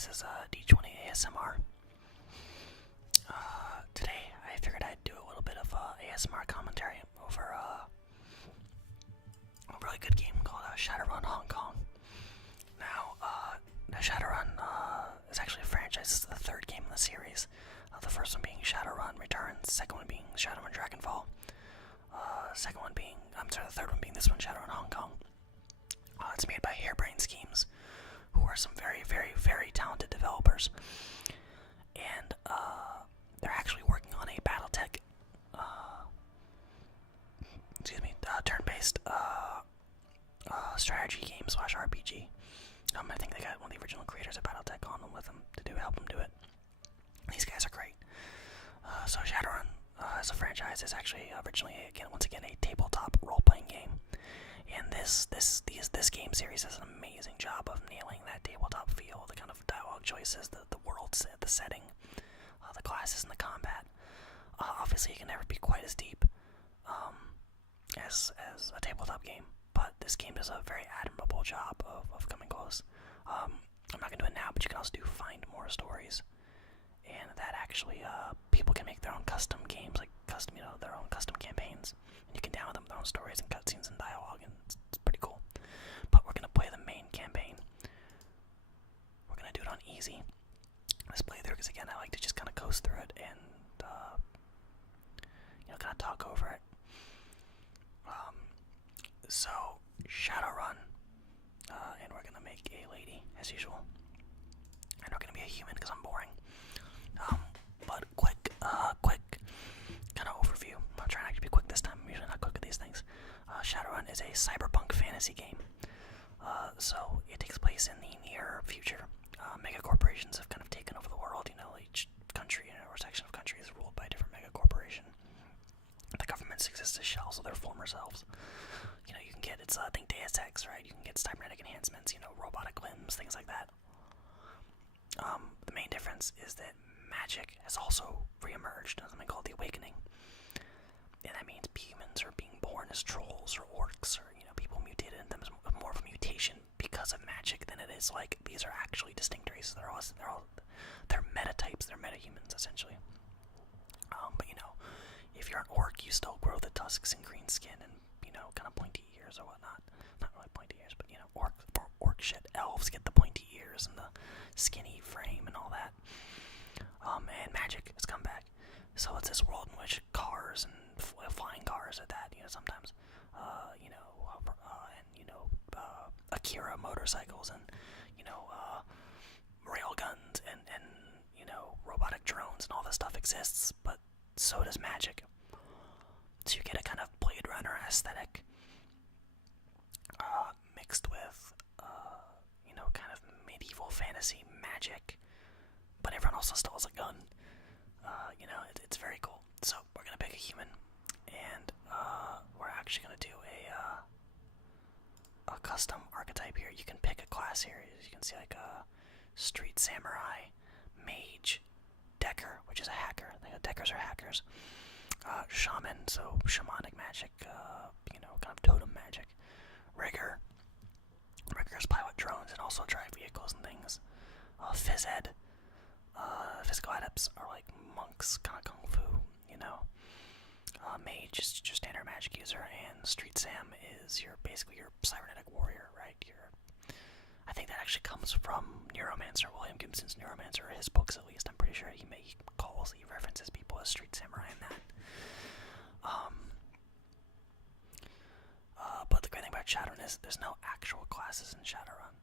This is D20 ASMR. Today I figured I'd do a little bit of ASMR commentary over a really good game called Shadowrun Hong Kong. Now, Shadowrun is actually a franchise. This is the third game in the series. The first one being Shadowrun Returns, second one being Shadowrun Dragonfall, the third one being this one, Shadowrun Hong Kong. It's made by Harebrained Schemes, who are some very, very, very talented developers. And they're actually working on a BattleTech, turn-based strategy game / RPG. I think they got one of the original creators of BattleTech on them with them to help them do it. These guys are great. So Shadowrun, as a franchise, is actually originally, once again, a tabletop role-playing game. And this game series does an amazing job of nailing that tabletop feel, the kind of dialogue choices, the world set, the setting, the classes, and the combat. Obviously, it can never be quite as deep as a tabletop game, but this game does a very admirable job of coming close. I'm not going to do it now, but you can also do Find More Stories. And that actually, people can make their own custom games, like their own custom campaigns. And you can download them, their own stories and cutscenes and dialogue, and it's pretty cool. But we're going to play the main campaign. We're going to do it on easy. This playthrough, because again, I like to just kind of coast through it and, kind of talk over it. So, Shadowrun, and we're going to make a lady, as usual. And we're going to be a human, because I'm boring. But quick kind of overview. I'm trying to actually be quick this time. I'm usually not quick at these things. Shadowrun is a cyberpunk fantasy game. So it takes place in the near future. Mega corporations have kind of taken over the world. Each country or section of country is ruled by a different mega corporation. The governments exist as shells of their former selves. You can get, I think Deus Ex, right? You can get cybernetic enhancements, robotic limbs, things like that. The main difference is that magic has also re-emerged in something called the Awakening. And that means humans are being born as trolls or orcs or, people mutated in them as more of a mutation because of magic than it is like these are actually distinct races. They're meta-types, they're meta-humans essentially. But if you're an orc, you still grow the tusks and green skin and, kind of pointy ears or whatnot. Not really pointy ears, but, orc shit. Elves get the pointy ears and the skinny frame and all that. And magic has come back. So it's this world in which cars and flying cars at that, sometimes, Akira motorcycles and, rail guns and robotic drones and all this stuff exists, but so does magic. So you get a kind of Blade Runner aesthetic, mixed with, kind of medieval fantasy magic, but everyone also still has a gun. It's very cool. So we're gonna pick a human, and we're actually gonna do a custom archetype here. You can pick a class here. As you can see, like a street samurai, mage, decker, which is a hacker. Deckers are hackers. Shaman, so shamanic magic, kind of totem magic. Rigger. Riggers pilot drones and also drive vehicles and things. Phys ed. Physical adepts are like monks, kind of kung fu, Mage is just standard magic user, and Street Sam is basically your cybernetic warrior, right? I think that actually comes from Neuromancer, William Gibson's Neuromancer, or his books at least. I'm pretty sure he references people as Street Samurai in that. But the great thing about Shadowrun is there's no actual classes in Shadowrun.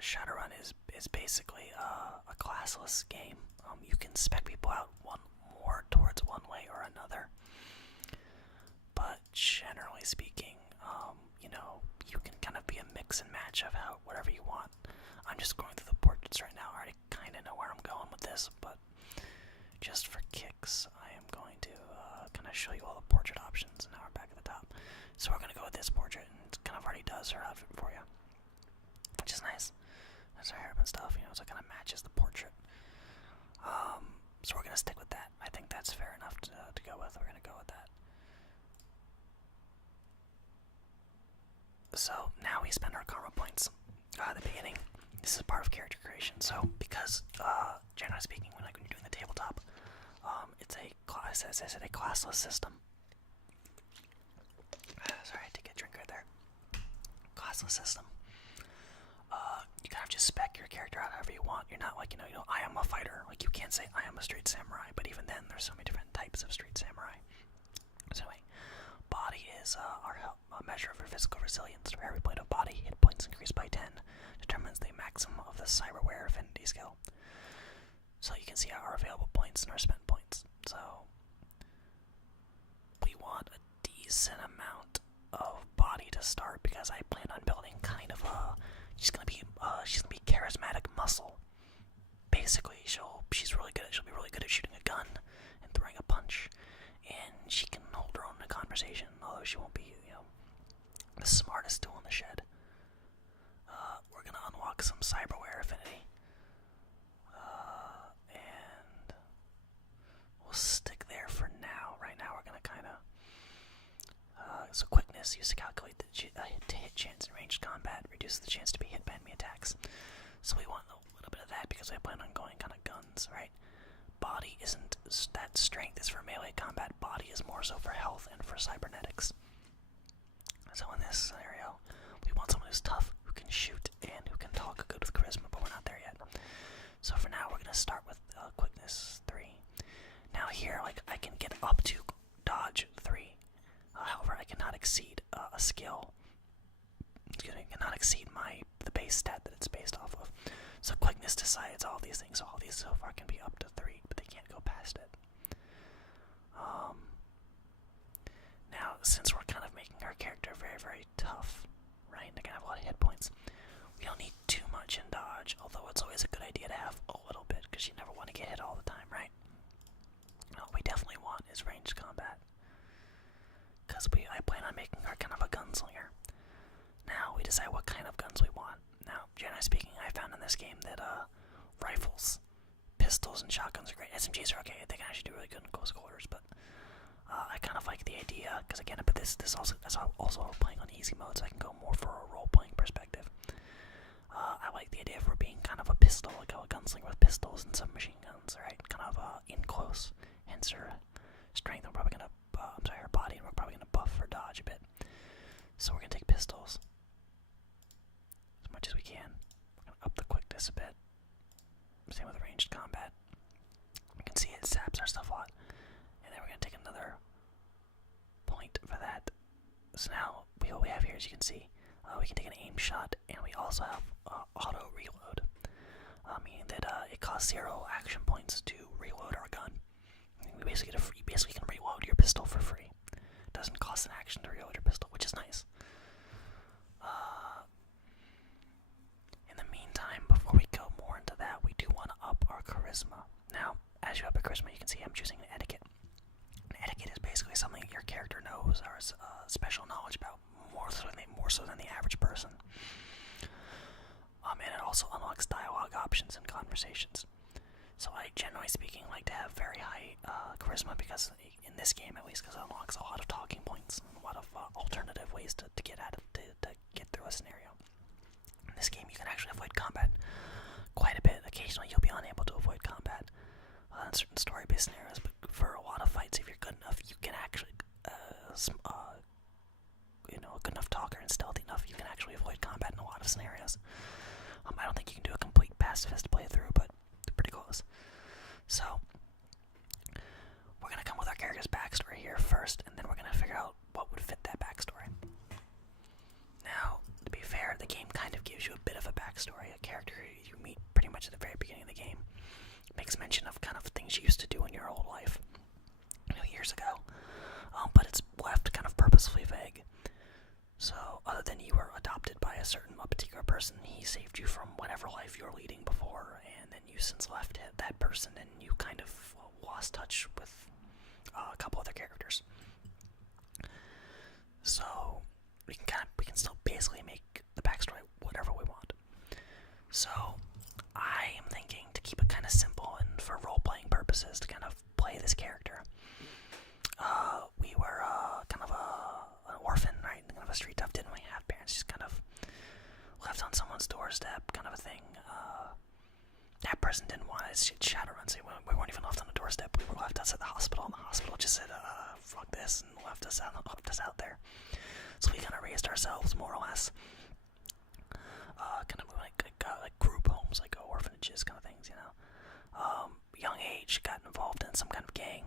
Shadowrun is basically a classless game. You can spec people out more towards one way or another. But generally speaking, you can kind of be a mix and match of whatever you want. I'm just going through the portraits right now. I already kind of know where I'm going with this, but just for kicks, I am going to kind of show you all the portrait options. Now we're back at the top. So we're going to go with this portrait, and it kind of already does her outfit for you, which is nice. That's her hair and stuff, so it kind of matches the portrait. So we're going to stick with that. I think that's fair enough to go with. We're going to go with that. So now karma points at the beginning. This is part of character creation. So because generally speaking, when you're doing the tabletop, it's a classless system. Sorry, I had to get a drink right there. Classless system. You kind of just spec your character out however you want. You're not like, I am a fighter. Like, you can't say I am a street samurai, but even then, there's so many different types of street samurai. So anyway, body is a measure of your physical resilience. For every point of body, hit points increased by 10 determines the maximum of the cyberware affinity skill. So you can see our available points and our spent points. So we want a decent amount of body to start because I plan on building kind of she's gonna be charismatic muscle. Basically, she'll be really good at shooting a gun and throwing a punch, and she can hold her own in a conversation. Although she won't be, the smartest tool in the shed. We're gonna unlock some cyberware affinity, and we'll stick there for now. Right now, we're gonna kind of so quickness used to calculate the hit chance in ranged combat, reduces the chance to be hit by enemy attacks. So we want a little bit of that because I plan on going kind of guns, right? Body isn't that strength is for melee combat. Body is more so for health and for cybernetics. So in this scenario, we want someone who's tough, who can shoot, and who can talk good with charisma, but we're not there yet. So for now, we're going to start with quickness 3. Now here, I can get up to dodge 3. However, I cannot exceed a skill. Cannot exceed the base stat that it's based off of. So quickness decides all these things. So all these so far can be up to 3, but they can't go past it. Now, since we're kind of making our character very, very tough, right? They're gonna have a lot of hit points. We don't need too much in dodge, although it's always a good idea to have a little bit, because you never want to get hit all the time, right? What we definitely want is ranged combat, because I plan on making her kind of a gunslinger. Now, we decide what kind of guns we want. Now, generally speaking, I found in this game that rifles, pistols, and shotguns are great. SMGs are okay. They can actually do really good in close quarters, but I kind of like the idea, because again, but this also playing on easy mode, so I can go more for a role-playing perspective. I like the idea of her being kind of a pistol, like a gunslinger with pistols and submachine guns, right? Kind of in close, hence her strength. We're probably gonna, her body, and we're probably gonna buff her dodge a bit. So we're gonna take pistols as much as we can. We're gonna up the quickness a bit. Same with ranged combat. We can see it saps our stuff a lot. And then we're gonna take another point for that. So now what we have here, as you can see, we can take an aim shot, and we also have auto reload, meaning that it costs 0 action points to reload our gun. You basically can reload your pistol for free. It doesn't cost an action to reload your pistol, which is nice. In the meantime, before we go more into that, we do want to up our charisma. Now, as you up your charisma, you can see I'm choosing an etiquette. An etiquette is basically something your character knows or has special knowledge about, more so than the average person. And it also unlocks dialogue options and conversations. So I, generally speaking, like to have very high charisma, because in this game at least, because it unlocks a lot of talking points, and a lot of alternative ways to get at it, to get through a scenario. In this game, you can actually avoid combat quite a bit. Occasionally, you'll be unable to avoid combat in certain story-based scenarios, but for a lot of fights, if you're good enough, you can actually, a good enough talker and stealthy enough, you can actually avoid combat in a lot of scenarios. I don't think you can do a complete pacifist playthrough, but pretty close. So, we're going to come with our character's backstory here first, and then we're going to figure out what would fit that backstory. Now, to be fair, the game kind of gives you a bit of a backstory. A character you meet pretty much at the very beginning of the game makes mention of kind of things you used to do in your old life, years ago, but it's left kind of purposefully vague. So, other than you were adopted by a particular person, he saved you from whatever life you were leading before, and then you since left that person, and you kind of lost touch with a couple other characters. So, we can still basically make the backstory whatever we want. So, I am thinking to keep it kind of simple, and for role-playing purposes, to kind of play this character. We were kind of an orphan, right? Kind of a street tough, didn't really have parents, just kind of it's Shadowrun, so we weren't even left on the doorstep. We were left outside the hospital, and the hospital just said, fuck this, and left us out there. So we kind of raised ourselves, more or less. Kind of like group homes, like orphanages, kind of things, you know. Young age, got involved in some kind of gang.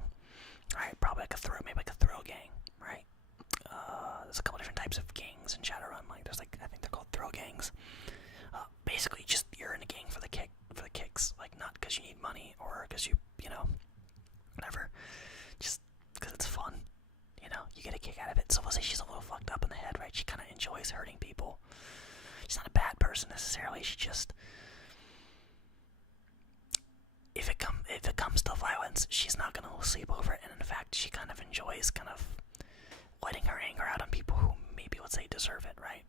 Right, probably maybe like a thrill gang, right? There's a couple different types of gangs in Shadowrun. Like there's I think they're called thrill gangs. Basically, just you're in a gang for the kicks, like not because you need money or because you know, whatever, just because it's fun. You know, you get a kick out of it. So we'll say she's a little fucked up in the head, right? She kind of enjoys hurting people. She's not a bad person necessarily. She just, if it comes to violence, she's not gonna sleep over it. And in fact, she kind of enjoys kind of letting her anger out on people who maybe, let's say, deserve it, right?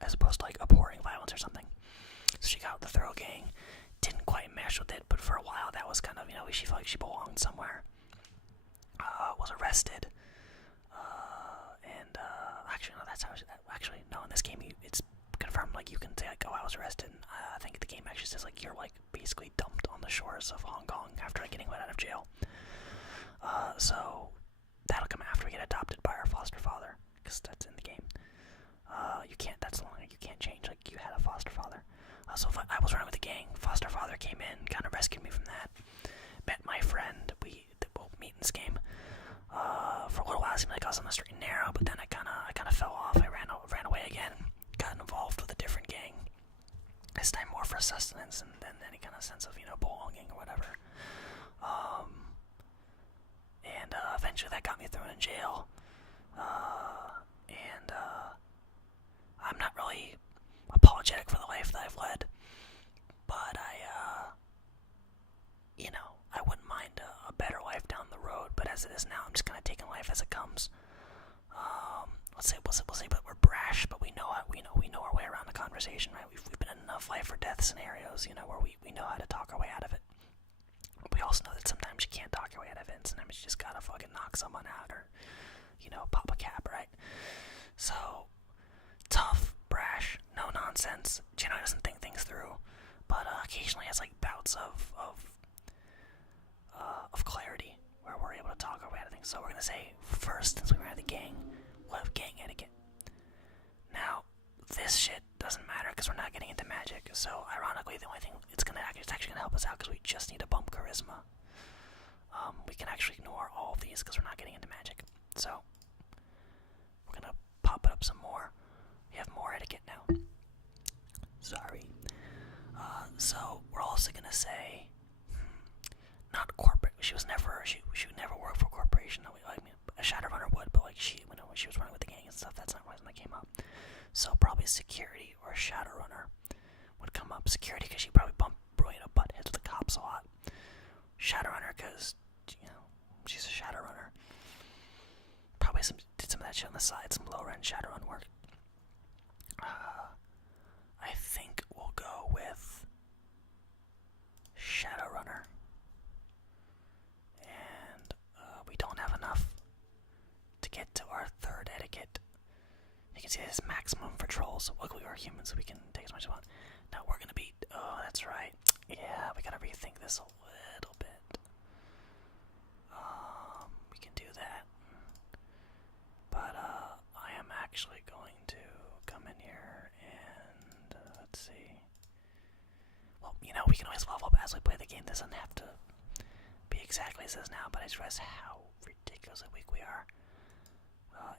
As opposed to like abhorring violence or something. So she got the throw gang, didn't quite mesh with it, but for a while that was kind of, you know, she felt like she belonged somewhere. Was arrested, and actually no, that's how. Actually no, in this game it's confirmed. Like you can say like, oh, I was arrested. And, I think the game actually says like you're like basically dumped on the shores of Hong Kong after getting let out of jail. So that'll come after we get adopted by our foster father, because that's in the game. You can't. That's the one you can't change. Like you had a foster father. So if I was running with the gang, foster father came in, kind of rescued me from that. Met my friend. We both meet in this game. For a little while, it seemed like I was on the straight and narrow, but then I kind of fell off. I ran away again. Got involved with a different gang. This time more for sustenance and then any kind of sense of, you know, belonging or whatever. And eventually that got me thrown in jail. And I'm not really apologetic for the life that I've led, but you know, I wouldn't mind a better life down the road. But as it is now, I'm just kind of taking life as it comes. We'll say, but we're brash, but we know our way around the conversation, right? We've been in enough life or death scenarios, you know, where we know how to talk our way out of it. We also know that sometimes you can't talk your way out of it, and sometimes you just gotta fucking knock someone out or, you know, pop a cap, right? So, tough, brash, no nonsense. Generally doesn't think things through, but occasionally has like bouts of clarity where we're able to talk our way out of things. So we're gonna say first, since we were at the gang, we'll have gang etiquette. Now, this shit doesn't matter because we're not getting into magic. So ironically, the only thing it's actually gonna help us out because we just need to bump charisma. We can actually ignore all of these because we're not getting into magic. So we're gonna pop it up some more. We have more etiquette now. Sorry. So we're also gonna say not corporate. She would never work for a corporation. I mean, a Shadowrunner would, but like when she was running with the gang and stuff, that's not something that came up. So probably security or Shadowrunner would come up. Security because she probably butt heads with the cops a lot. Shadowrunner because, you know, she's a Shadowrunner. Probably did some of that shit on the side, some lower end Shadowrun work. I think we'll go with Shadowrunner. And we don't have enough to get to our third etiquette. You can see this maximum for trolls. So luckily we're humans, so we can take as much as we want. Now we're gonna be. Oh, that's right. Yeah, we gotta rethink this a little bit. We can do that. But I am actually going to come in here and let's see. Well, you know, we can always level up as we play the game. This doesn't have to be exactly as it is now, but I just realized how ridiculously weak we are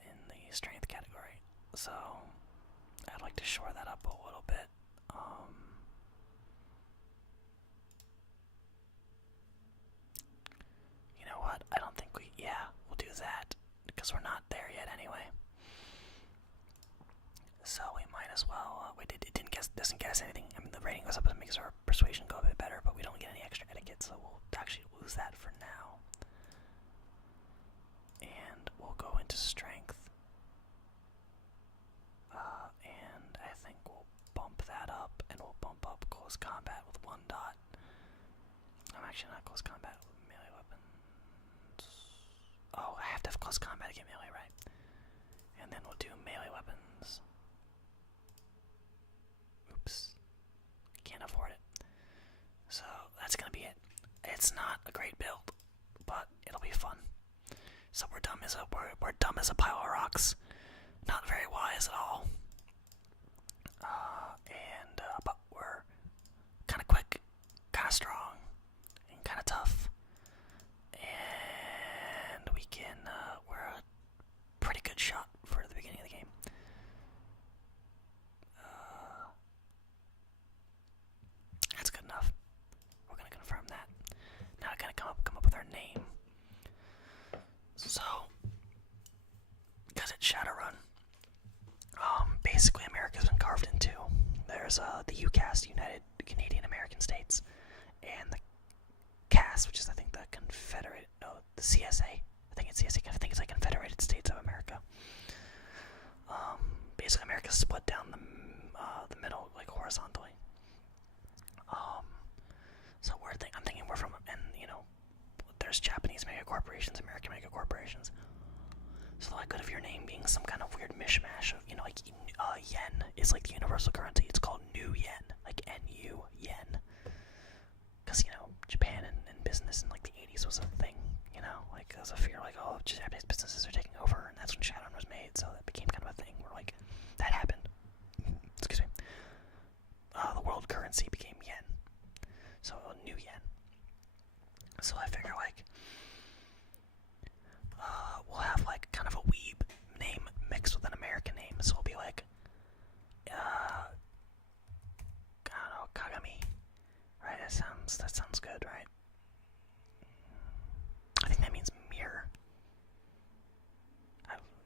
in the strength category. So I'd like to shore that up a little bit. You know what? I don't think we'll do that because we're not there yet anyway. So we might as well. Doesn't get us anything. I mean, the rating goes up and makes our persuasion go a bit better, but we don't get any extra etiquette, so we'll actually lose that for now. And we'll go into strength. And I think we'll bump that up, and we'll bump up close combat with 1 dot. I'm actually not close combat with melee weapons. Oh, I have to have close combat to get melee, right? And then we'll do melee weapons. Oops. Can't afford it. So that's gonna be it. a great build, but it'll be fun. So we're dumb as a pile of rocks. Not very wise at all. But we're kind of quick, kind of strong, and kind of tough. And we're a pretty good shot for the beginning of the game. That's good enough. We're gonna confirm that. Now I gotta come up with our name. So, because it's Shadowrun, basically America's been carved in two. There's the UCAS, United Canadian American States, and the CAS, which is I think the the CSA. I think it's CSA. I think it's like Confederated States of America. Basically America's split down the middle, like horizontally. So I'm thinking we're from, and there's Japanese mega corporations, American mega corporations. So the likelihood of your name being some kind of weird mishmash of, like yen is like the universal currency. It's called New Yen, like NU yen. Because Japan and business in like the 80s was a thing. Like there was a fear like, oh, Japanese businesses are taking over, and that's when Shadowrun was made. So that became kind of a thing where like that happened. Excuse me. The world currency became yen. So New Yen. So I figure like we'll have like kind of a weeb name mixed with an American name. So it'll be like I don't know, Kagami. Right? That sounds good, right? I think that means mirror.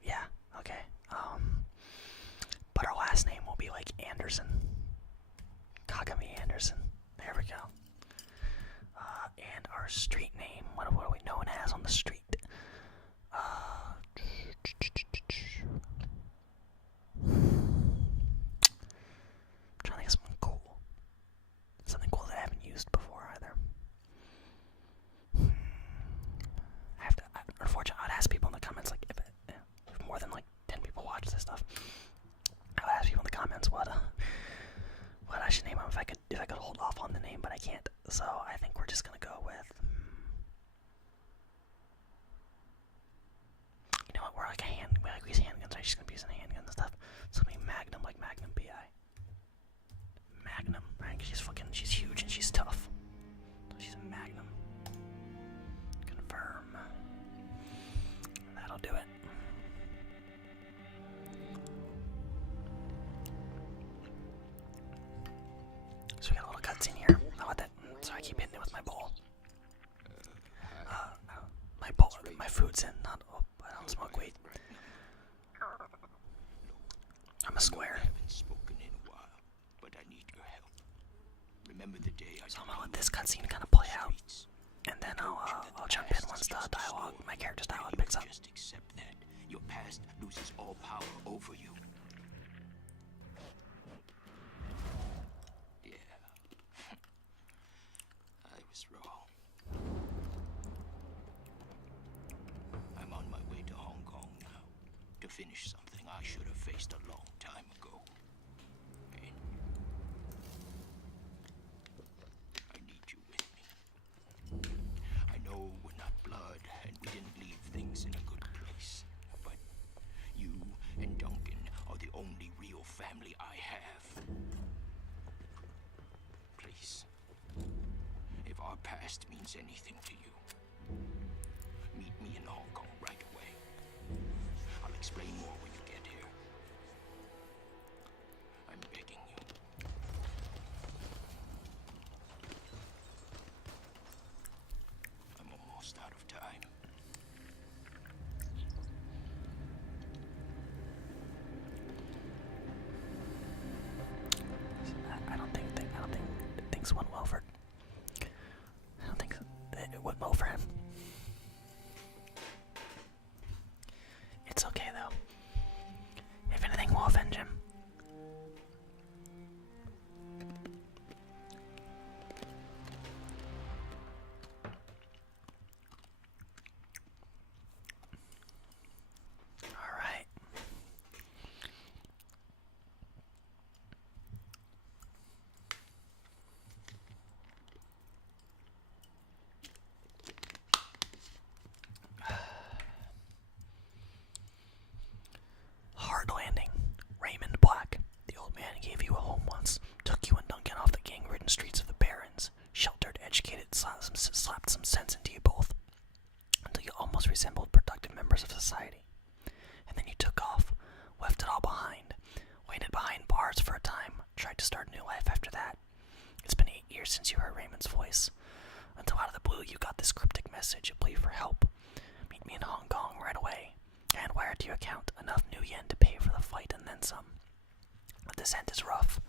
Yeah, okay. But our last name will be like Anderson. Kagami Anderson. There we go. And our street name, what are we known as on the street? Trying to think of something cool. Something cool that I haven't used before either. Unfortunately, I'd ask people in the comments, like, if more than like 10 people watch this stuff, I would ask people in the comments what I should name them if I could hold off on the name, but I can't. So I think we're just gonna go with, we're like we use handguns, right? She's gonna be using handguns and stuff. So it'll be Magnum, like Magnum PI. Magnum, right? She's huge and she's tough. So she's a Magnum. Confirm. That'll do it. So we got a little cutscene here. How about that? So I keep hitting it with my bowl. My food's in. I don't smoke weed. I'm a square. I haven't spoken in a while, but I need your help. Remember the day So I'm gonna let this cutscene kind of play out, and then I'll jump in once the dialogue, my character's dialogue picks up. Just accept that your past loses all power over you. Yeah, I was wrong. I'm on my way to Hong Kong now to finish something I should have faced a long time ago. And I need you with me. I know we're not blood and we didn't leave things in a good place, but you and Duncan are the only real family I have. Please, if our past means anything to you, meet me in Hong Kong right away. I'll explain more when you get here. I'm begging you. I'm almost out of time. I don't think things went well for. I don't think it went well for him. It's okay though. If anything, we'll avenge him. Alright. years since you heard Raymond's voice, until out of the blue you got this cryptic message, a plea for help. Meet me in Hong Kong right away, and wire to your account enough new yen to pay for the flight and then some. The descent is rough.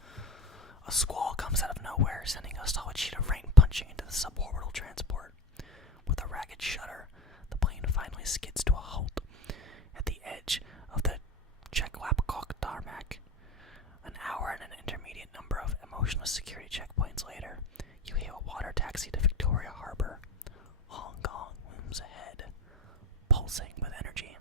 A squall comes out of nowhere, sending a solid sheet of rain punching into the suborbital transport. With a ragged shudder, the plane finally skids to a halt at the edge of the Chekwapkok tarmac. An hour and an intermediate number of emotionless security checkpoints later, you hail a water taxi to Victoria Harbor. Hong Kong looms ahead, pulsing with energy.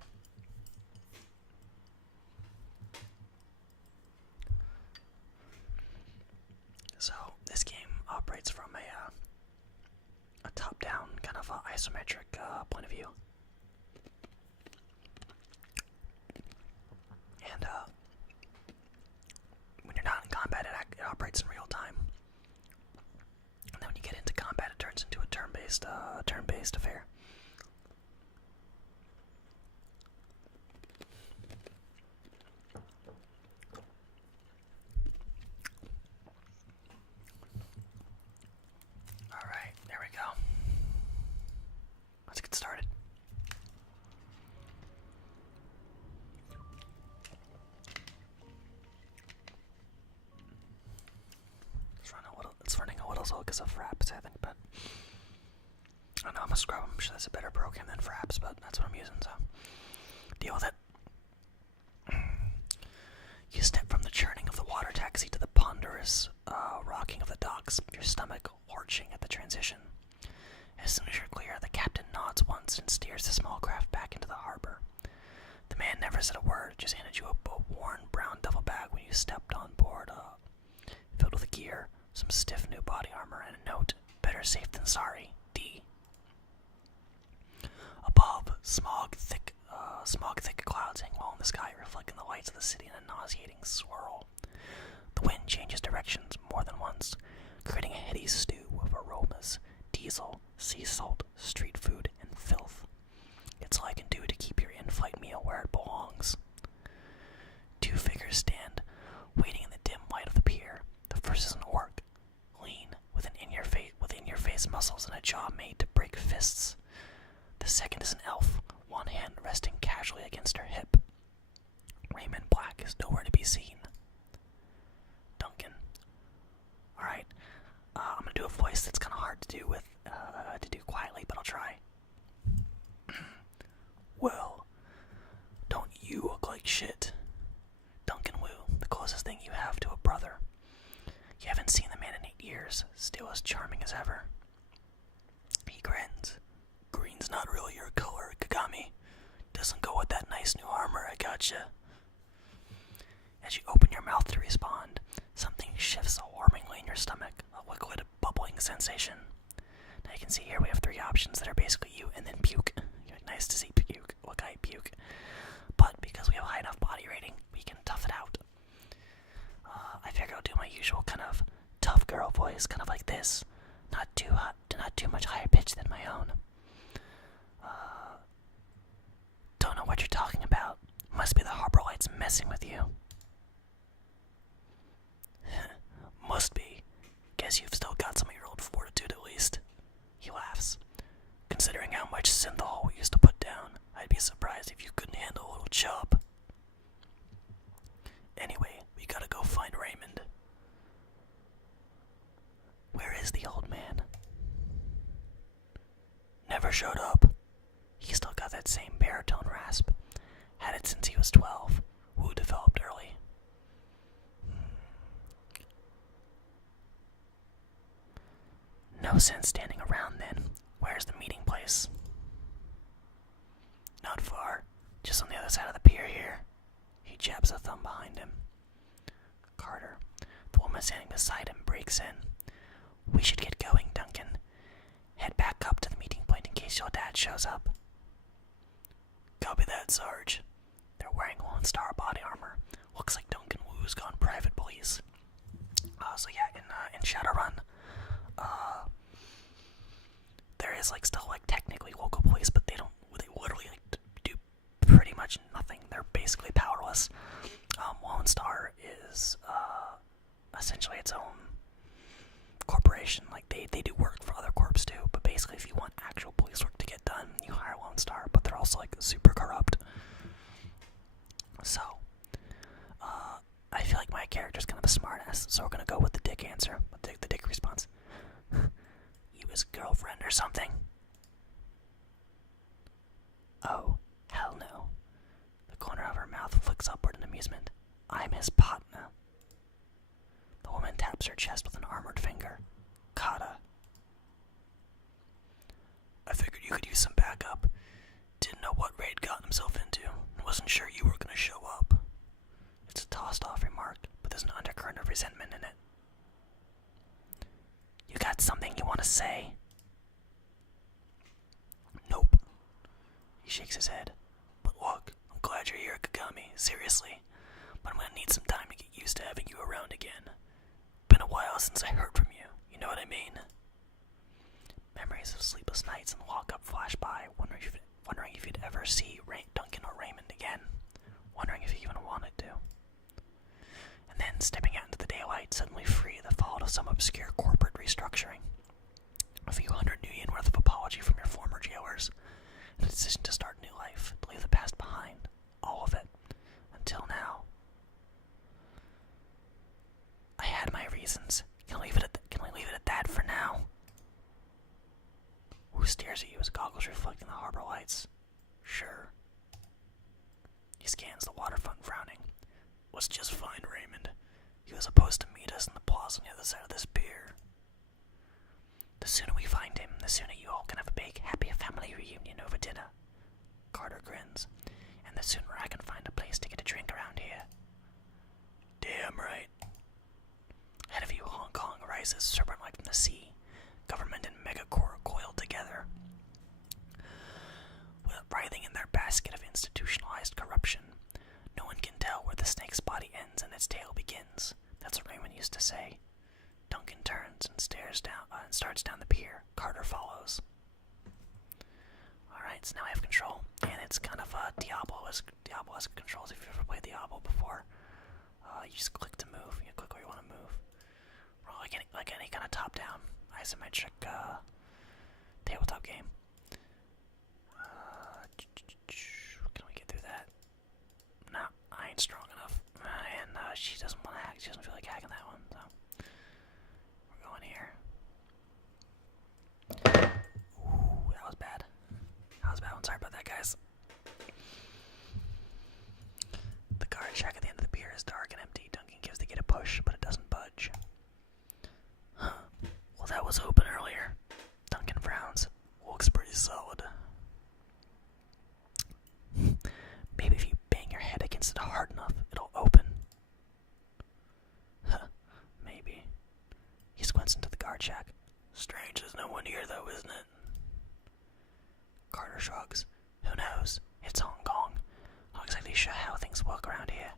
So this game operates from a top-down kind of isometric point of view, and when you're not in combat, it operates in real time. And then when you get into combat, it turns into a turn-based affair. Alright, there we go. Let's get started. It's running a little slow because of Fraps, I think, but I don't know, I'm a scrub. I'm sure that's a better program than Fraps, but that's what I'm using, so deal with it. You step from the churning of the water taxi to the ponderous rocking of the docks, your stomach lurching at the transition. As soon as you're clear, the captain nods once and steers the small craft back into the harbor. The man never said a word, just handed you a worn brown duffel bag when you stepped on board, filled with gear, some stiff new body armor, and a note, better safe than sorry, D. Above, smog-thick clouds hang low in the sky, reflecting the lights of the city in a nauseating swirl. The wind changes directions more than once, creating a heady stew of aromas, diesel, sea salt, street food, and filth. It's all I can do to keep your in-flight meal where it belongs. Two figures stand, waiting in the dim light of the pier. The first is an orc, lean, with in-your-face muscles and a jaw made to break fists. The second is an elf, one hand resting casually against her hip. Raymond Black is nowhere to be seen. Duncan. Alright, I'm gonna do a voice that's kind of hard to do quietly, but I'll try. Well, don't you look like shit? Duncan Wu, the closest thing you have to a brother. You haven't seen the man in 8 years, still as charming as ever. He grins. Green's not really your color, Kagami. Doesn't go with that nice new armor I gotcha. As you open your mouth to respond, something shifts alarmingly in your stomach, a liquid bubbling sensation. Now you can see here we have 3 options that are basically you and then puke. Nice to see puke. Look, I puke. But because we have a high enough body rating, we can tough it out. I figure I'll do my usual kind of tough girl voice, kind of like this. Not too much higher pitch than my own. Don't know what you're talking about. Must be the harbor lights messing with you. Must be. Guess you've still got some of your old fortitude at least. He laughs. Considering how much synthol we used to put down, I'd be surprised if you couldn't handle a little chub. Anyway, we gotta go find Raymond. Where is the old man? Never showed up. He still got that same baritone rasp. Had it since he was 12. Wu developed early. No sense standing around then. Where's the meeting place? Not far. Just on the other side of the pier here. He jabs a thumb behind him. Carter, the woman standing beside him, breaks in. We should get going, Duncan. Head back up to the meeting point in case your dad shows up. Copy that, Sarge. They're wearing Lone Star body armor. Looks like Duncan Wu's gone private police. So yeah, in Shadowrun, there is still technically local police, but they literally do pretty much nothing. They're basically powerless. Lone Star is essentially its own corporation. operation. Like, they do work for other corps too, but basically if you want actual police work to get done, you hire Lone Star, but they're also like super corrupt. So, I feel like my character's kind of a smartass, so we're gonna go with the dick answer, the dick response. You his girlfriend or something? Oh, hell no. The corner of her mouth flicks upward in amusement. I'm his partner. The woman taps her chest with an armored finger. Kata. I figured you could use some backup. Didn't know what Raid got himself into. Wasn't sure you were gonna show up. It's a tossed-off remark, but there's an undercurrent of resentment in it. You got something you want to say? Nope. He shakes his head. But look, I'm glad you're here, Kagami. Seriously. But I'm gonna need some time to get used to having you around again. Been a while since I heard from you. You know what I mean? Memories of sleepless nights and lock-up flash by, wondering if you'd ever see Duncan or Raymond again. Wondering if you even wanted to. And then, stepping out into the daylight, suddenly free, the fall of some obscure corporate restructuring. A few hundred new yen worth of apology from your former jailers, and a decision to start a new life, to leave the past behind. All of it. Until now. I had my reasons. Can we leave it at that for now? Who stares at you as goggles reflecting the harbor lights? Sure. He scans the waterfront, frowning. Let's just find Raymond. He was supposed to meet us in the plaza on the other side of this pier. The sooner we find him, the sooner you all can have a big, happy family reunion over dinner. Carter grins. And the sooner I can find a place to get a drink around here. Damn right. Ahead of you, Hong Kong rises, serpent-like from the sea. Government and megacorp coiled together, writhing in their basket of institutionalized corruption. No one can tell where the snake's body ends and its tail begins. That's what Raymond used to say. Duncan turns and stares down and starts down the pier. Carter follows. Alright, so now I have control, and it's kind of Diablo-esque controls. If you've ever played Diablo before, you just click to move. You click where you want to move. Or like any kind of top-down isometric tabletop game. Can we get through that? No, I ain't strong enough. And she doesn't want to hack. She doesn't feel like hacking that one. So we're going here. Ooh, that was bad. That was a bad one. Sorry about that, guys. The guard shack at the end of the pier is dark and empty. Duncan gives the gate a push, but it doesn't budge. Huh. Well, that was open earlier. Duncan frowns. Looks pretty solid. Maybe if you bang your head against it hard enough, it'll open. Huh. Maybe. He squints into the guard shack. Strange there's no one here though, isn't it? Carter shrugs. Who knows? It's Hong Kong. Not exactly sure how things work around here.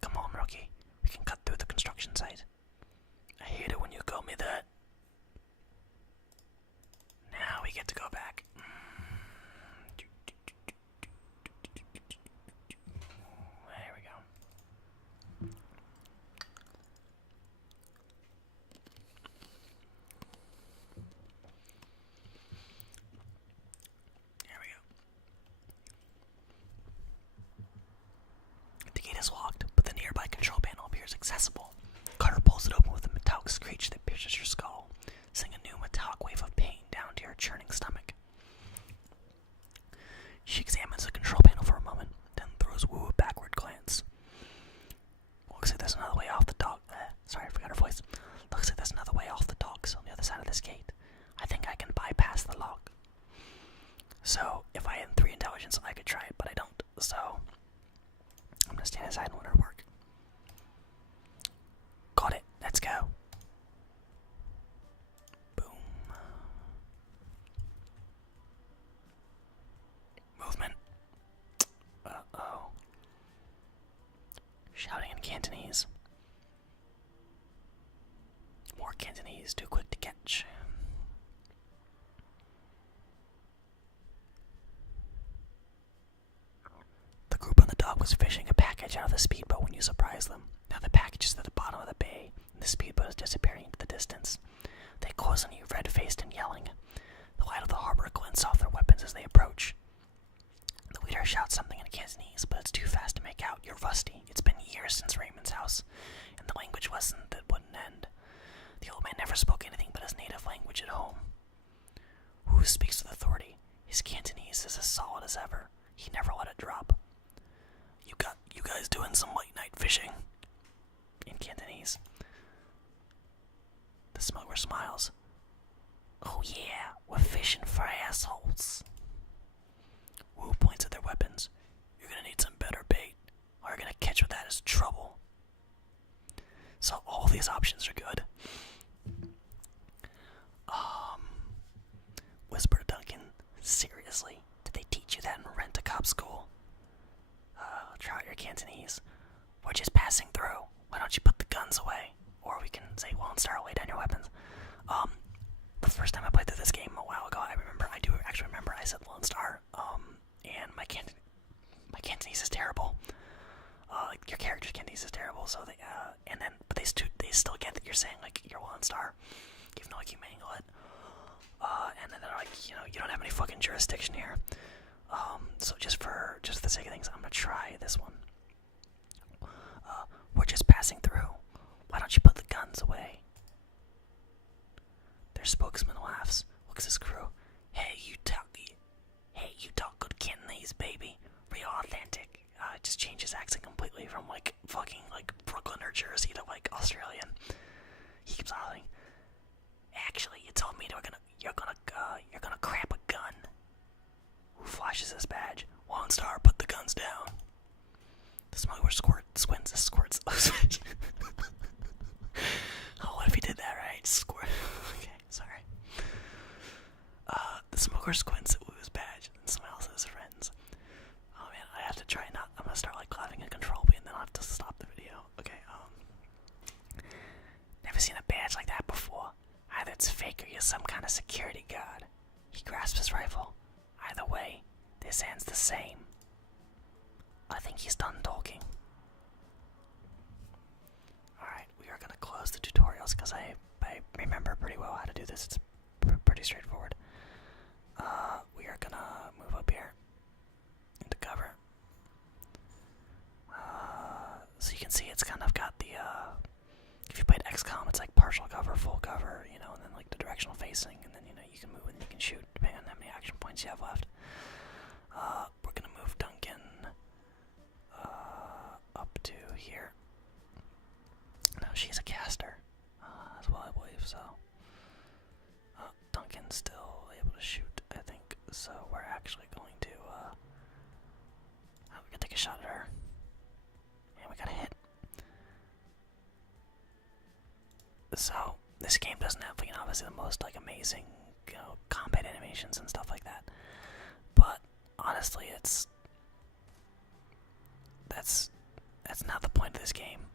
Come on, rookie. We can cut through the construction site. I hate it when you call me that. Now we get to go back. There we go. There we go. The gate is locked, but the nearby control panel appears accessible. Carter pulls it open with a metallic screech that pierces your skull, sending a new metallic wave of pain down to your churning stomach. She examines the control panel for a moment, then throws Wu a backward glance. Looks like there's another way off the dock. Sorry, I forgot her voice. Looks like there's another way off the docks on the other side of this gate. I think I can bypass the lock. So, if I had 3 intelligence, I could try it, but I don't. So, I'm gonna stand aside and let her work. Got it. Let's go. Boom. Movement. Uh-oh. Shouting in Cantonese. More Cantonese, too quick to catch. The group on the dock was fishing a package out of the speedboat when you surprised them. Now the package is at the bottom of the bay, and the speedboat is disappearing into the distance. house, and the language lesson that wouldn't end. The old man never spoke anything but his native language at home. Wu speaks with authority. His Cantonese is as solid as ever. He never let it drop. You guys doing some late night fishing? In Cantonese. The smuggler smiles. Oh yeah, we're fishing for assholes. Wu points at their weapons. You're gonna need some better bait. All you're gonna catch with that is trouble. So all these options are good. Whisper to Duncan. Seriously, did they teach you that in rent-a-cop school? Try out your Cantonese. We're just passing through. Why don't you put the guns away? Or we can say, Lone Star, lay down your weapons. The first time I played through this game a while ago, I do actually remember I said Lone Star, and my Cantonese is terrible. Your character's Cantonese is terrible, so but they still get that you're saying, like, you're Lone Star, even though, like, you mangle it. And then they're like, you don't have any fucking jurisdiction here. So just for the sake of things, I'm gonna try this one. We're just passing through. Why don't you put the guns away? Their spokesman laughs, looks at his crew. Hey, you talk good Cantonese, baby. Real authentic. Just change his accent completely from, like, fucking, like, Brooklyn or Jersey to, like, Australian. He keeps laughing. Actually, you told me you're gonna crap a gun. Who flashes his badge? Lone Star, put the guns down. The smuggler squirts. Oh, what if he did that, right? Squirt. Okay, sorry. The smuggler squints at Wu's badge and smiles at his friends. Oh man, I have to try not. I'm gonna start, like, laughing at Control B and then I'll have to stop the video. Okay, never seen a badge like that before. Either it's fake or you're some kind of security guard. He grasps his rifle. Either way, this ends the same. I think he's done talking. Alright, we are gonna close the tutorials because I remember pretty well how to do this. It's pretty straightforward. We are gonna move up here into cover. So you can see it's kind of got the, if you played XCOM, it's like partial cover, full cover, and then, like, the directional facing, and then, you can move and you can shoot depending on how many action points you have left. We're gonna move Duncan up to here. No, she's a caster as well, I believe, so. Duncan's still able to shoot, I think, so we're actually going to, we're gonna take a shot at her. And we got a hit. So, this game doesn't have, obviously the most, like, amazing, combat animations and stuff like that. But, honestly, that's not the point of this game.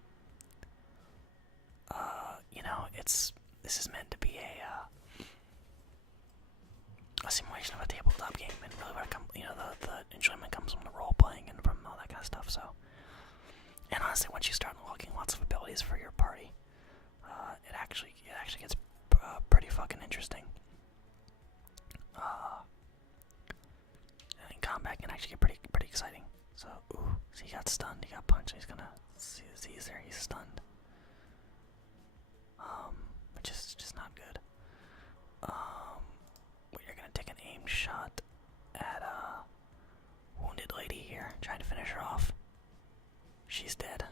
This is meant to be a simulation of a tabletop game, and really the enjoyment comes from the role-playing and from all that kind of stuff, so. And honestly, once you start unlocking lots of abilities for your party, it actually gets pretty fucking interesting. And combat can actually get pretty exciting. So, ooh, so he got stunned, he got punched, he's gonna see the Z's there, he's stunned. Which is just not good. You're gonna take an aimed shot at a wounded lady here, trying to finish her off. She's dead.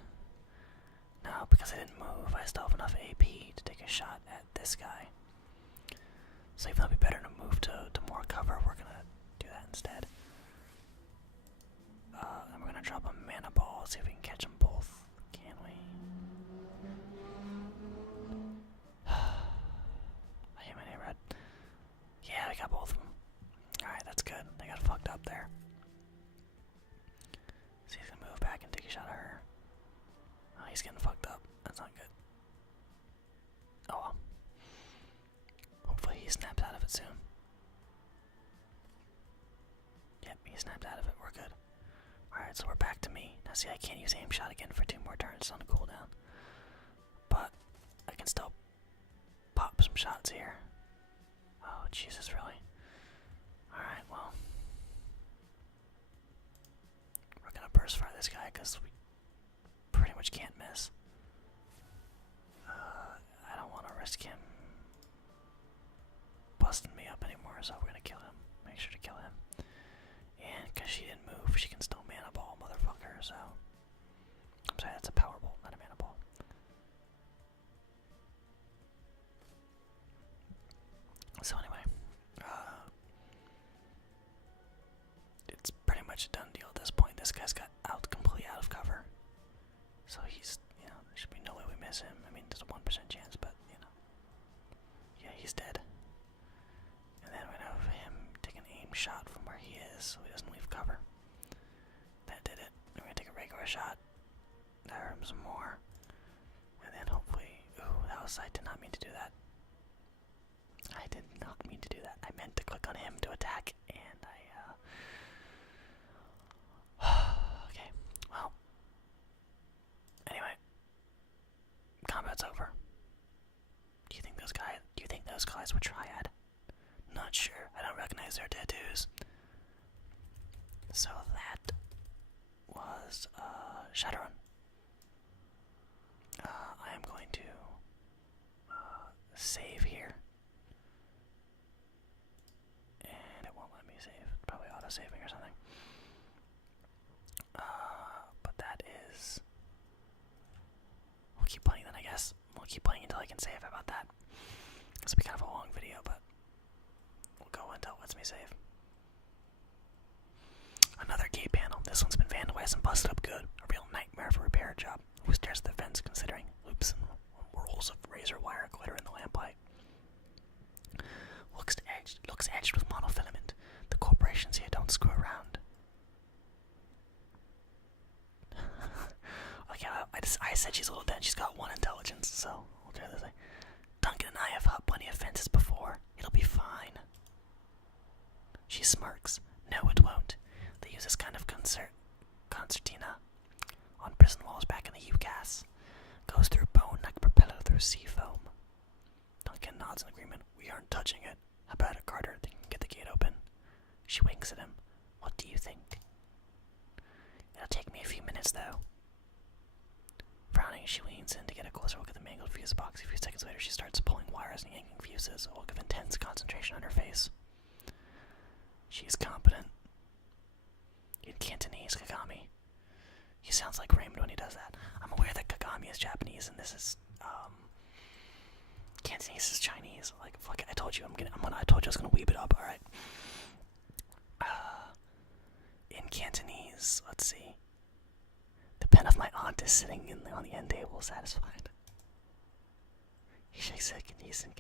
Now, because I didn't move, I still have enough AP to take a shot at this guy. So even though it'd be better to move to more cover, we're gonna do that instead. And we're gonna drop a mana ball, see if we can catch them both. Can we? I hit my name red. Yeah, we got both of them. Alright, that's good. They got fucked up there. So he's gonna move back and take a shot at her. Oh, he's getting fucked up. That's not good. Oh well. Hopefully he snaps out of it soon. Yep, he snapped out of it. We're good. Alright, so we're back to me. Now see, I can't use aim shot again for 2 more turns on cooldown. But I can still pop some shots here. Oh, Jesus, really? Alright, well. We're gonna burst fire this guy because we pretty much can't miss. risk him busting me up anymore, so we're gonna kill him. Make sure to kill him. And because she didn't move, she can still mana ball, motherfucker, so. I'm sorry, that's a power bolt, not a mana ball. So anyway, it's pretty much a done deal at this point. This guy's got completely out of cover. So he's, there should be no way we miss him. I mean, there's a 1% chance, but, yeah, he's dead. And then we're gonna have him take an aim shot from where he is, so he doesn't leave cover. That did it. We're gonna take a regular shot. That hurt him some more. And then hopefully, I did not mean to do that. I did not mean to do that. I meant to click on him to attack, and okay, well. Anyway. Combat's over. Do you think those guys were Triad? Not sure. I don't recognize their tattoos. So that was Shadowrun. I am going to save here. And it won't let me save. Probably auto-saving or something. But that is... We'll keep playing then, I guess. We'll keep playing until I can save. How about that? This will be kind of a long video, but we'll go until it lets me save. Another gate panel. This one's been vandalized and busted up good. A real nightmare for a repair job. Who stares at the fence considering loops and rolls of razor wire glitter in the lamplight? Looks edged with monofilament. The corporations here don't screw around. Okay, I said she's a little dense. She's got 1 intelligence, so we'll try this way. Duncan and I have had plenty of fences before. It'll be fine. She smirks. No, it won't. They use this kind of concertina on prison walls back in the UCAS. Goes through bone like a propeller through sea foam. Duncan nods in agreement. We aren't touching it. How about it, Carter? They can get the gate open. She winks at him. What do you think? It'll take me a few minutes, though. Frowning, she leans in to get a closer look at the mangled fuse box. A few seconds later, she starts pulling wires and yanking fuses, a look of intense concentration on her face. She's competent. In Cantonese, Kagami. He sounds like Raymond when he does that. I'm aware that Kagami is Japanese, and this is, Cantonese is Chinese. Like, fuck it, I told you I told you I was gonna weeb it up, alright? In Cantonese, let's see. The pen of my aunt is sitting on the end table, satisfied. He shakes his head, Cantonese and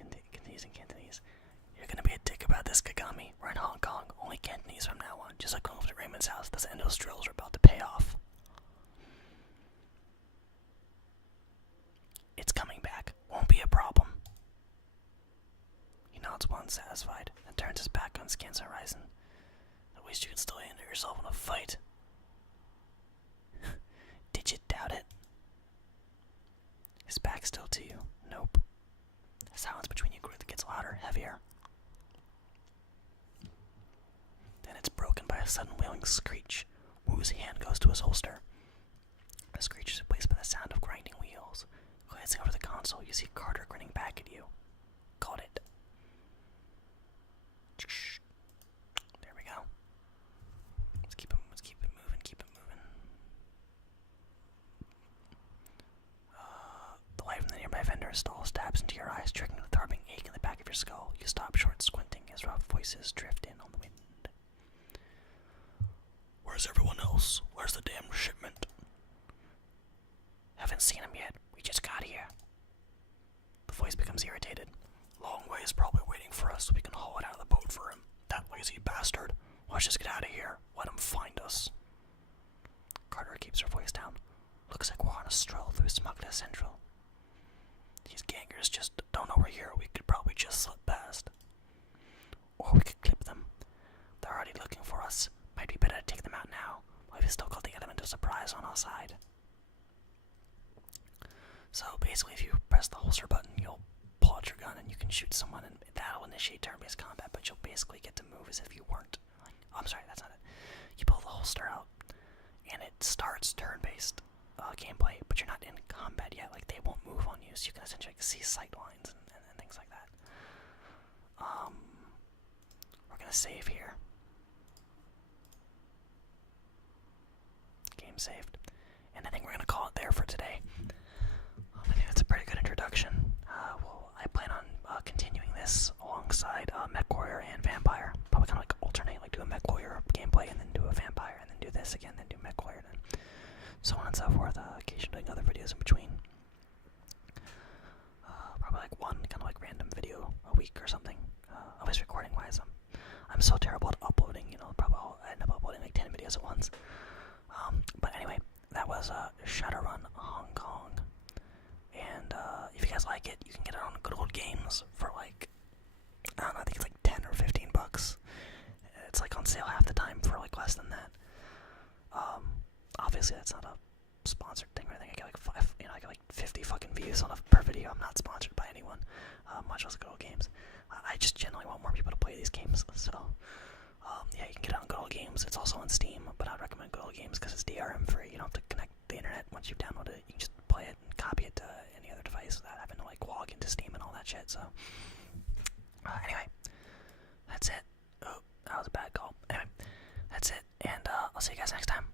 Cantonese. You're gonna be a dick about this, Kagami. We're in Hong Kong, only Cantonese from now on. Just like going over to Raymond's house, those endos drills are about to pay off. It's coming back. Won't be a problem. He nods once, satisfied, and turns his back on Scan's horizon. At least you can still handle yourself in a fight. Did you doubt it? His back still to you? Nope. The silence between you gets louder, heavier. Then it's broken by a sudden wailing screech. Wu's hand goes to his holster. The screech is replaced by the sound of grinding wheels. Glancing over the console, you see Carter grinning back at you. Got it. There we go. Let's keep it moving, the light from the nearby vendor stall stabs into your eyes, triggering the throbbing ache in the back of your skull. You stop short, squinting as rough voices drift in on the wind. Where's everyone else? Where's the damn shipment? Haven't seen him yet. We just got here. The voice becomes irritated. Long way is probably waiting for us so we can haul it out of the boat for him. That lazy bastard. Let's just get out of here. Let him find us. Carter keeps her voice down. Looks like we're on a stroll through Smuggler Central. These gangers just don't know we're here. We could probably just slip past. Or we could clip them. They're already looking for us. Might be better to take them out now, while we've still got the element of surprise on our side. So basically, if you press the holster button, you'll pull out your gun and you can shoot someone, and that'll initiate turn-based combat, but you'll basically get to move as if you weren't. I'm sorry, that's not it. You pull the holster out, and it starts turn-based gameplay, but you're not in combat yet. Like, they won't move on you, so you can essentially see sight lines and we're gonna save here. Game saved. And I think we're gonna call it there for today. I think that's a pretty good introduction. I plan on continuing this alongside MechWarrior and Vampire. Probably kind of like alternate, like do a MechWarrior gameplay and then do a Vampire, and then do this again, then do MechWarrior, then so on and so forth. Occasionally doing other videos in between. Probably like one kind of like random video a week or something. Always recording wise. I'm so terrible at uploading. Probably I'll end up uploading like 10 videos at once. But anyway, that was Shadowrun Hong Kong. And if you guys like it, you can get it on Good Old Games for like, I don't know, I think it's like 10 or 15 bucks. It's like on sale half the time for like less than that. Obviously that's not a sponsored thing or anything. I get like I get like 50 fucking views per video. I'm not sponsored by anyone, much less Good Old Games. I just generally want more people to play these games, so yeah, you can get it on Good Old Games. It's also on Steam, but I'd recommend Good Old Games because it's DRM free. You don't have to connect the internet once you've downloaded it. You can just play it and copy it to any other device without having to like log into Steam and all that shit. So anyway, that's it. Oh, that was a bad call. Anyway, that's it, and I'll see you guys next time.